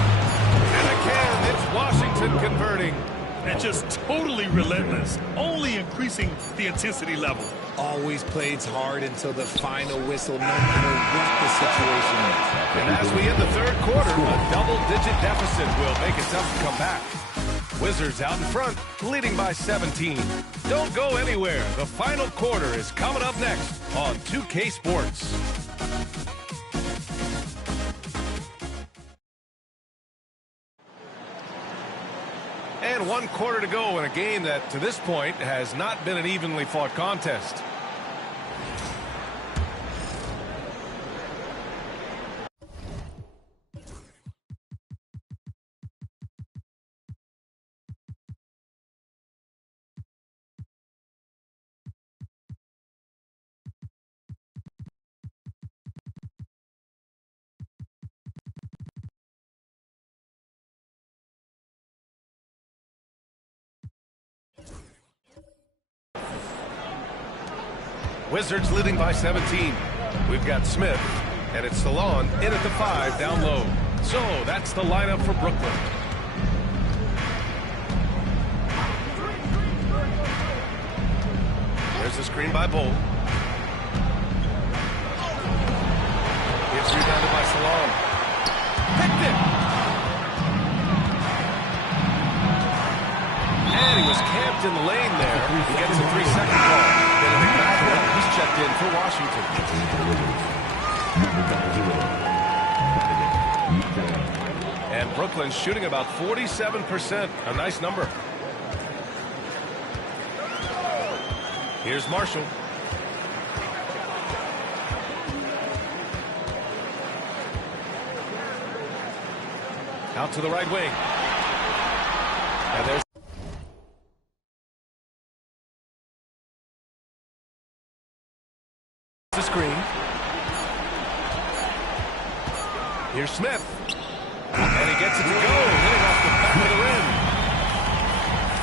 And again, it's Washington converting. And just totally relentless, only increasing the intensity level. Always plays hard until the final whistle, no matter what the situation is. And as we end the third quarter, a double-digit deficit will make it tough to come back. Wizards out in front, leading by 17. Don't go anywhere. The final quarter is coming up next on 2K Sports. And 1 quarter to go in a game that, to this point, has not been an evenly fought contest. Wizards leading by 17. We've got Smith, and it's Salon in at the 5 down low. So that's the lineup for Brooklyn. There's the screen by Bull. It's rebounded by Salon. Picked it. And he was camped in the lane there. He gets a 3-second call. Benedict Matthew, he's checked in for Washington. And Brooklyn's shooting about 47%. A nice number. Here's Marshall. Out to the right wing. And there's the screen. Here's Smith. And he gets it to go, hitting off the back of the rim.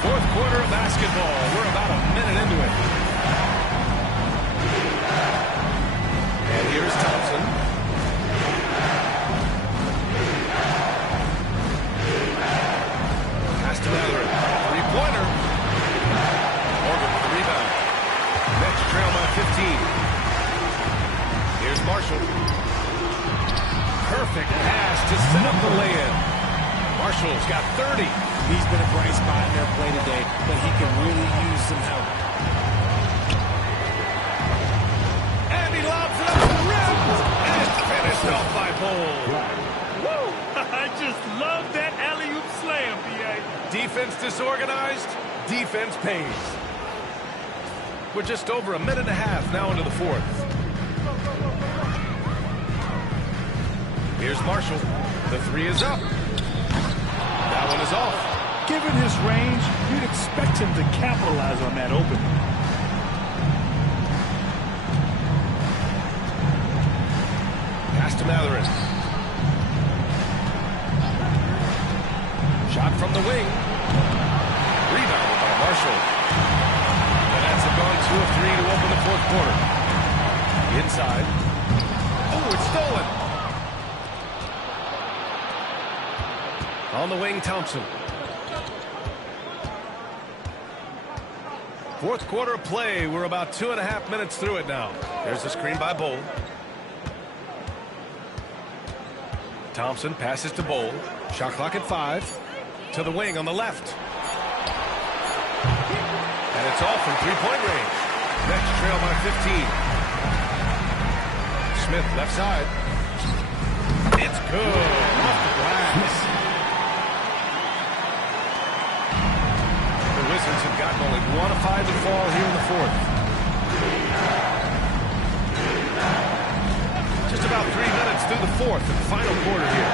Fourth quarter of basketball. We're about a minute into it. And here's Thompson. Pass to Mathurin. Three-pointer. Morgan with the rebound. Nets trail by 15. Here's Marshall. Perfect pass to set up the lay-in. Marshall's got 30. He's been a bright spot in their play today, but he can really use some help. And he lobs it up to the rim. And it's finished off by Bull. Woo! I just love that alley-oop slam, B.A. Defense disorganized, defense pays. We're just over a minute and a half now into the fourth. Here's Marshall. The three is up. That one is off. Given his range, you'd expect him to capitalize on that opening. Pass to Mathurin. Shot from the wing. Rebounded by Marshall. The Nets have gone 2 of 3 to open the fourth quarter. Inside. Oh, it's stolen. On the wing, Thompson. Fourth quarter play. We're about 2.5 minutes through it now. There's the screen by Bull. Thompson passes to Bull. Shot clock at 5. To the wing on the left. And it's all from three-point range. Nets trail by 15. Smith left side. It's good. Off the glass. The Wizards have gotten only 1 of 5 to fall here in the fourth. Just about 3 minutes through the fourth and final quarter here.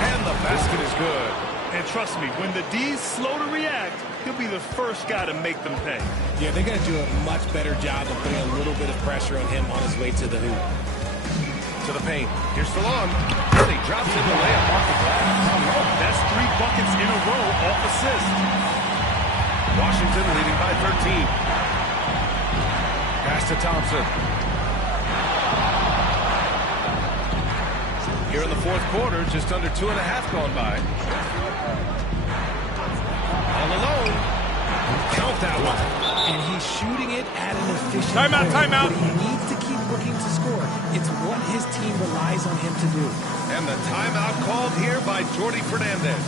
And the basket is good. And trust me, when the D's slow to react, he'll be the first guy to make them pay. Yeah, they're going to do a much better job of putting a little bit of pressure on him on his way to the hoop. To the paint. Here's Salon. And he drops in the layup off the glass. That's 3 buckets in a row off assist. Washington leading by 13. Pass to Thompson. Here in the fourth quarter, just under 2.5 gone by. All alone. Count that one. And he's shooting it at an efficient Timeout, rate, timeout. but he needs to keep looking to score. It's what his team relies on him to do. And the timeout called here by Jordi Fernandez.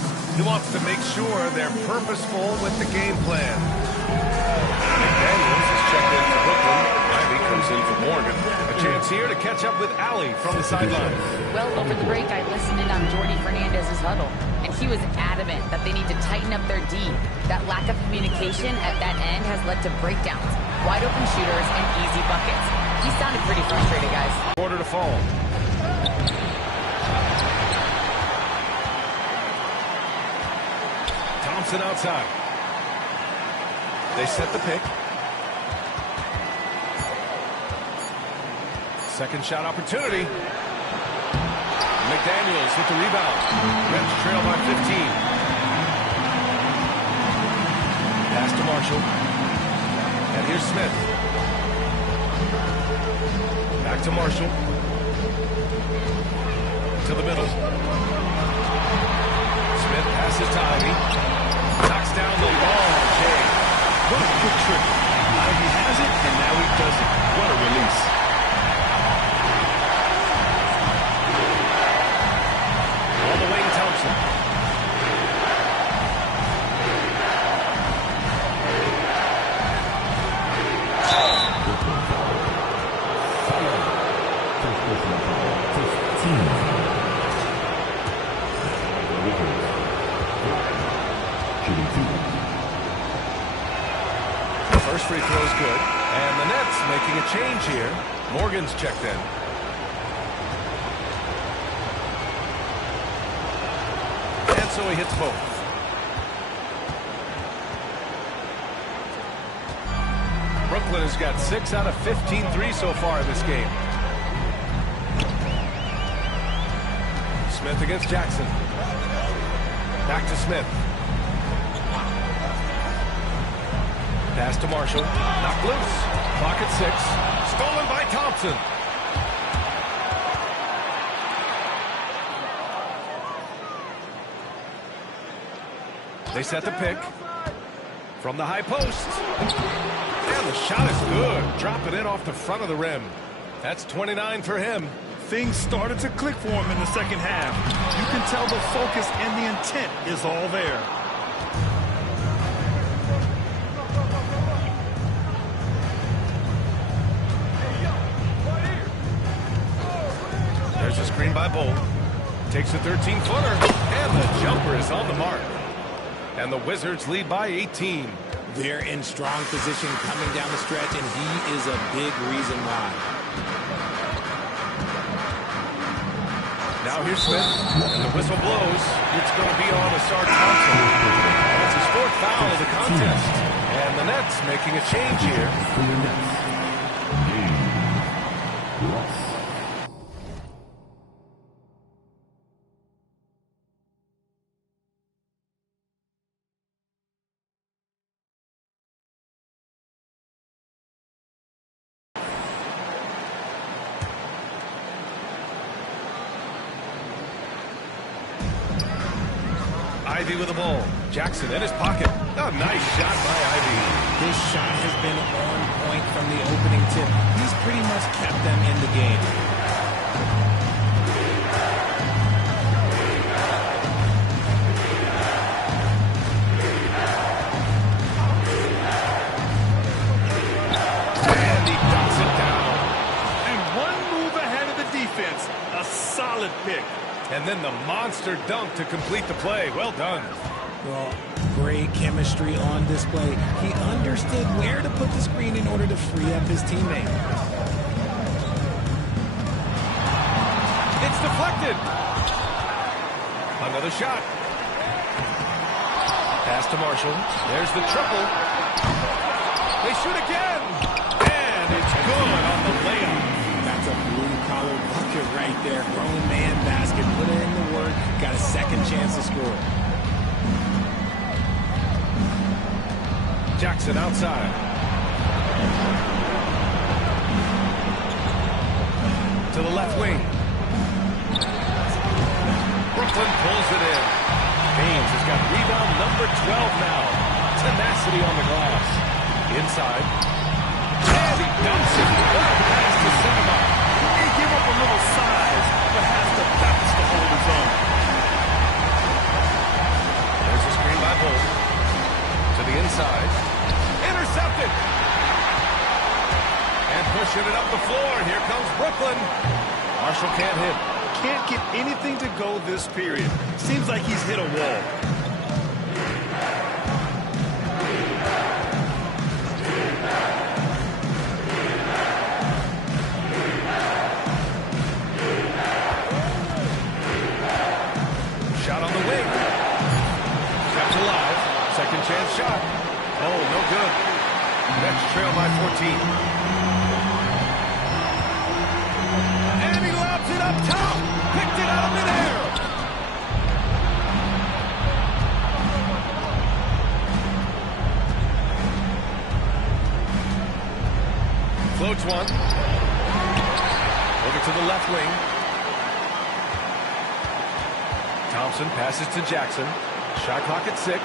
He wants to make sure they're purposeful with the game plan. McDaniels is checked in for Brooklyn. Ivy comes in for Morgan. A chance here to catch up with Allie from the sideline. Well, over the break, I listened in on Jordi Fernandez's huddle, and he was adamant that they need to tighten up their D. That lack of communication at that end has led to breakdowns, wide open shooters, and easy buckets. He sounded pretty frustrated, guys. Quarter to fall. Thompson outside. They set the pick. Second shot opportunity. McDaniels with the rebound. Nets trail by 15. Pass to Marshall. And here's Smith. Back to Marshall. To the middle. Smith passes to Ivy. Knocks down the long kick. What a quick trigger. Ivy has it, and now he doesn't. What a release. On the wing, Thompson. First free throw is good. And the Nets making a change here. Morgan's checked in. And so he hits both. Brooklyn has got 6 out of 15 threes so far in this game. Smith against Jackson. Back to Smith. Pass to Marshall. Knocked loose. Clock at 6. Stolen by Thompson. They set the pick. From the high post. And the shot is good. Drop it in off the front of the rim. That's 29 for him. Things started to click for him in the second half. You can tell the focus and the intent is all there. There's a screen by Bolt. Takes a 13-footer. And the jumper is on the mark. And the Wizards lead by 18. They're in strong position coming down the stretch, and he is a big reason why. Now here's Smith, and the whistle blows. It's going to be on Asar Thompson. That's his 4th foul of the contest. And the Nets making a change here. Ivy with the ball. Jackson in his pocket. Oh, nice shot by Ivy. This shot has been on point from the opening tip. He's pretty much kept them in the game. And he dumps it down. And one move ahead of the defense. A solid pick. And then the monster dunk to complete the play. Well done. Well, great chemistry on display. He understood where to put the screen in order to free up his teammate. It's deflected. Another shot. Pass to Marshall. There's the triple. They shoot again. And it's good on the layup. That's a blue-collar bucket right there. Grown man basket. Put in the work. Got a second chance to score. Jackson outside. To the left wing. Brooklyn pulls it in. Haynes has got rebound number 12 now. Tenacity on the glass. Inside. And he dumps it. What a pass to set him up. He may give up a little size, but has the bounce to hold his own. There's a screen by Bolt. To the inside. Intercepted. And pushing it up the floor. And here comes Brooklyn. Marshall can't hit. Can't get anything to go this period. Seems like he's hit a wall. Shot on the wing. Kept alive. Second chance shot. Oh, no good. Nets trail by 14. And he lobs it up top. Picked it out of midair. Floats one. left wing. Thompson passes to Jackson. Shot clock at 6.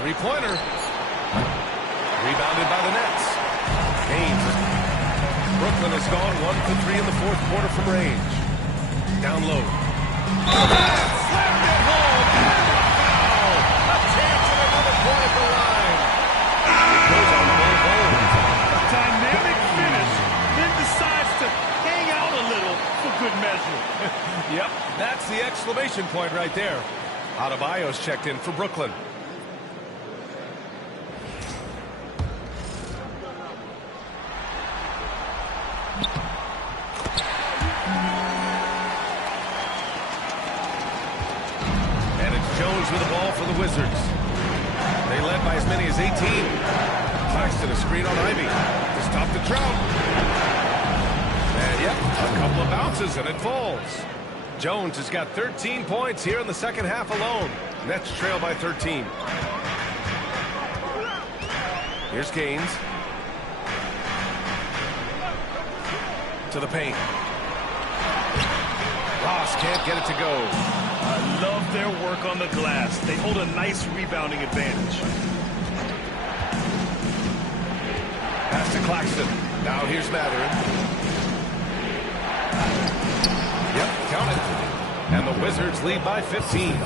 Three-pointer. Rebounded by the Nets. Haynes. Brooklyn has gone 1 for 3 in the fourth quarter from range. Down low. Slammed it home. And a foul. A chance at another point at the line. It goes on the goal. A dynamic finish. Then decides to hang out a little for good measure. Yep, that's the exclamation point right there. Adebayo's checked in for Brooklyn. And it's Jones with the ball for the Wizards. They led by as many as 18. Claxton a screen on Ivy to stop the Trout. And yep, a couple of bounces and it falls. Jones has got 13 points here in the second half alone. Nets trail by 13. Here's Gaines. To the paint. Ross can't get it to go. I love their work on the glass. They hold a nice rebounding advantage. Pass to Claxton. Now here's Mathurin. Yep, count it. And the Wizards lead by 15.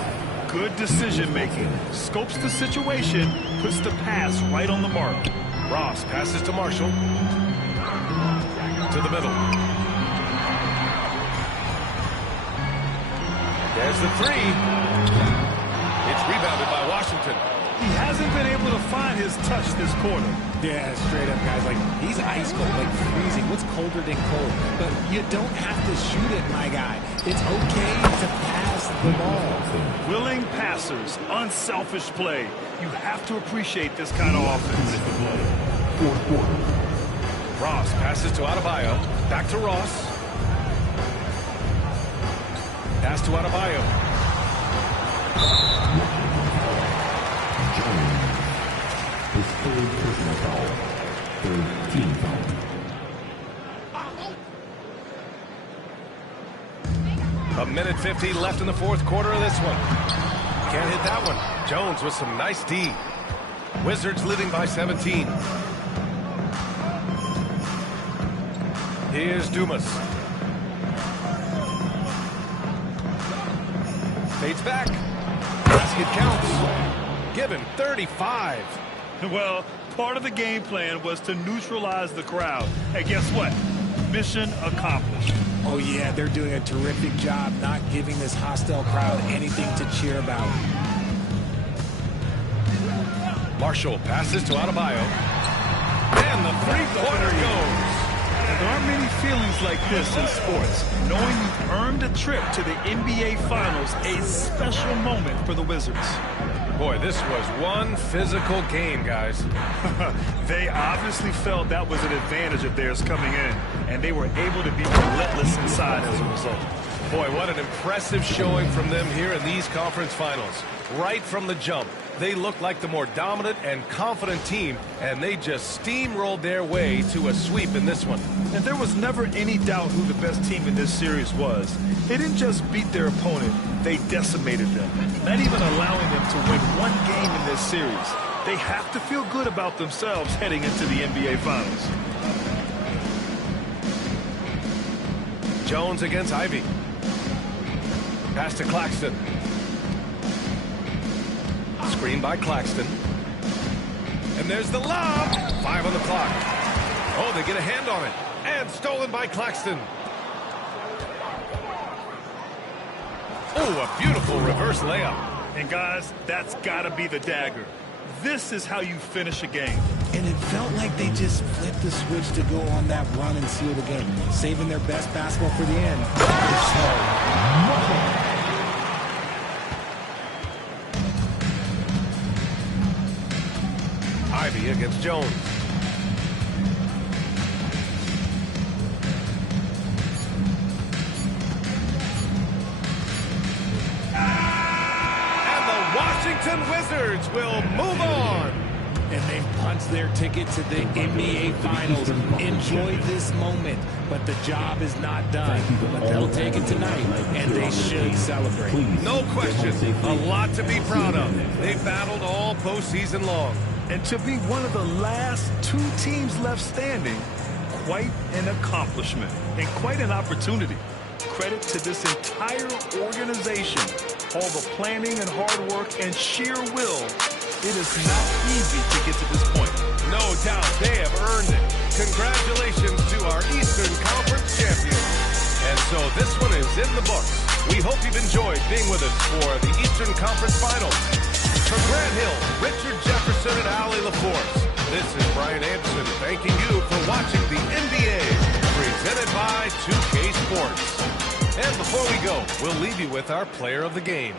Good decision-making. Scopes the situation, puts the pass right on the mark. Ross passes to Marshall. To the middle. There's the three. It's rebounded by Washington. He hasn't been able to find his touch this quarter. Yeah, straight up, guys. Like, he's ice cold, like freezing. What's colder than cold? But you don't have to shoot it, my guy. It's okay to pass the ball. Willing passers, unselfish play. You have to appreciate this kind of offense. Ross passes to Adebayo. Back to Ross. Pass to Adebayo. His third personal foul. Third team foul. A minute 50 left in the fourth quarter of this one. Can't hit that one. Jones with some nice D. Wizards leading by 17. Here's Dumas. Fades back. Basket counts. Given 35. Well, part of the game plan was to neutralize the crowd. And guess what? Mission accomplished. Oh, yeah, they're doing a terrific job not giving this hostile crowd anything to cheer about. Marshall passes to Adebayo. And the three-pointer goes. And there aren't many feelings like this in sports. Knowing you've earned a trip to the NBA Finals, a special moment for the Wizards. Boy, this was one physical game, guys. They obviously felt that was an advantage of theirs coming in, and they were able to be relentless inside as a result. Boy, what an impressive showing from them here in these conference finals. Right from the jump, they looked like the more dominant and confident team, and they just steamrolled their way to a sweep in this one. And there was never any doubt who the best team in this series was. They didn't just beat their opponent, they decimated them, not even allowing them to win one game in this series. They have to feel good about themselves heading into the NBA Finals. Jones against Ivy. Pass to Claxton. Screen by Claxton. And there's the lob. 5 on the clock. Oh, they get a hand on it. And stolen by Claxton. Oh, a beautiful reverse layup. And guys, that's got to be the dagger. This is how you finish a game. And it felt like they just flipped the switch to go on that run and seal the game, saving their best basketball for the end. Ivy against Jones. And the Washington Wizards will move on. and they've punched their ticket to the NBA Finals. Enjoy this moment, but the job is not done. But they'll take it tonight, and they should celebrate. No question, a lot to be proud of. They battled all postseason long. And to be one of the last two teams left standing, quite an accomplishment and quite an opportunity. Credit to this entire organization. All the planning and hard work and sheer will. It is not easy to get to this point. No doubt they have earned it. Congratulations to our Eastern Conference champions. And so this one is in the books. We hope you've enjoyed being with us for the Eastern Conference Finals. For Grant Hill, Richard Jefferson, and Allie LaForce, this is Brian Anderson thanking you for watching the NBA, presented by 2K Sports. And before we go, we'll leave you with our player of the game.